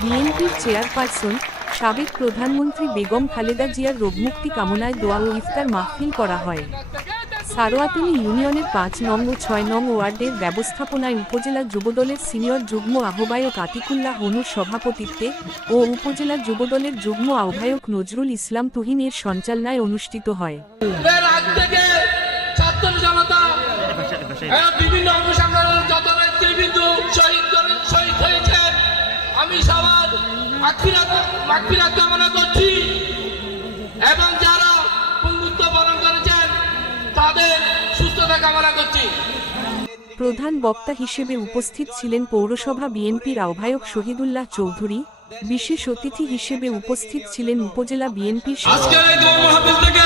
বিএনপির চেয়ারপারসন সাবেক প্রধানমন্ত্রী বেগম খালেদা জিয়ার রোগমুক্তি কামনায় দোয়া ও ইফতার মাহফিল করা হয়। সারোয়াতুলি ইউনিয়নের পাঁচ নং ও ছয় নং ওয়ার্ডের ব্যবস্থাপনায় উপজেলা যুবদলের সিনিয়র যুগ্ম আহ্বায়ক আতিকুল্লাহ হনুর সভাপতিত্বে ও উপজেলা যুবদলের যুগ্ম আহ্বায়ক নজরুল ইসলাম তুহিনের সঞ্চালনায় অনুষ্ঠিত হয়। বিভিন্ন আমি সবার মাগফিরাত মাগফিরাত কামনা করছি। এবং যারা পঙ্গুত্ব বরণ করেছেন তাদের সুস্থতা কামনা করছি। প্রধান বক্তা হিসেবে উপস্থিত ছিলেন পৌরসভা বিএনপির আহ্বায়ক শহীদুল্লাহ চৌধুরী। বিশেষ অতিথি হিসেবে উপস্থিত ছিলেন উপজেলা বিএনপির আজকের এই থেকে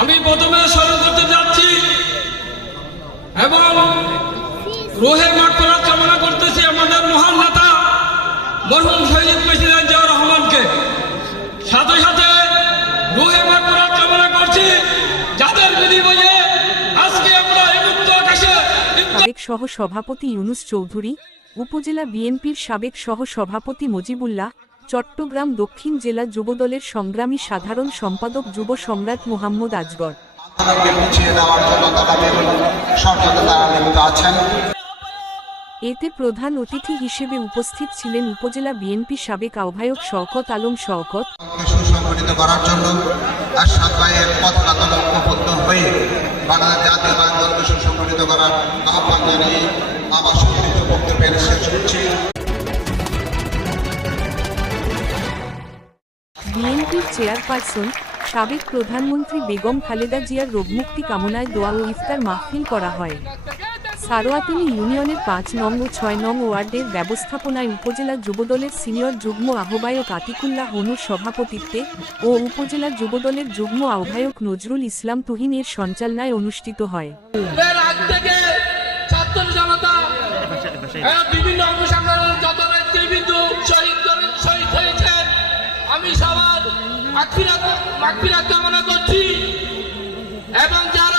আমি প্রথমে স্মরণ করতে সাবেক সহ সভাপতি ইউনুস চৌধুরী উপজেলা বিএনপির সাবেক সহ সভাপতি মজিবুল্লাহ চট্টগ্রাম দক্ষিণ জেলা যুবদলের সংগ্রামী সাধারণ সম্পাদক যুব সম্রাট মোহাম্মদ আজগর। এতে প্রধান অতিথি হিসেবে উপস্থিত ছিলেন উপজেলা বিএনপি সাবেক আহ্বায়ক শওকত আলম শওকত। সুসংগঠিত করার জন্য হয়ে বাংলাদেশ জাতীয়তাবাদী দলকে সুসংগঠিত করার আহ্বান জানিয়ে বিএনপির চেয়ারপারসন সাবেক প্রধানমন্ত্রী বেগম খালেদা জিয়ার রোগমুক্তি কামনায় দোয়া ও ইফতার মাহফিল করা হয়। সারোয়াতুলি ইউনিয়নের পাঁচ নং ও ছয় নং ওয়ার্ডের ব্যবস্থাপনায় উপজেলা যুবদলের সিনিয়র যুগ্ম আহ্বায়ক আতিকুল্লাহ হনুর সভাপতিত্বে ও উপজেলা যুবদলের যুগ্ম আহ্বায়ক নজরুল ইসলাম তুহিনের সঞ্চালনায় অনুষ্ঠিত হয়। এবং যারা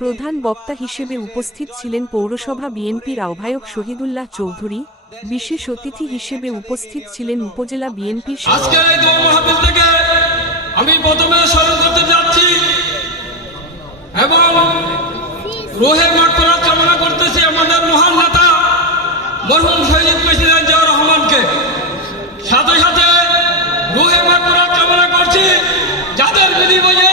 প্রধান বক্তা হিসেবে উপস্থিত ছিলেন পৌরসভা বিএনপির আহ্বায়ক শহীদুল্লাহ চৌধুরী, বিশেষ অতিথি হিসেবে উপস্থিত ছিলেন উপজেলা বিএনপির আমি প্রথমে স্মরণ করতে যাচ্ছি এবং রোহের মাঠ কামনা করতেছি আমাদের মহান নেতা মরহুম শহীদ প্রেসিডেন্ট রহমানকে। সাথে সাথে রোহের মাঠ কামনা করছি, যাদের বিনিময়ে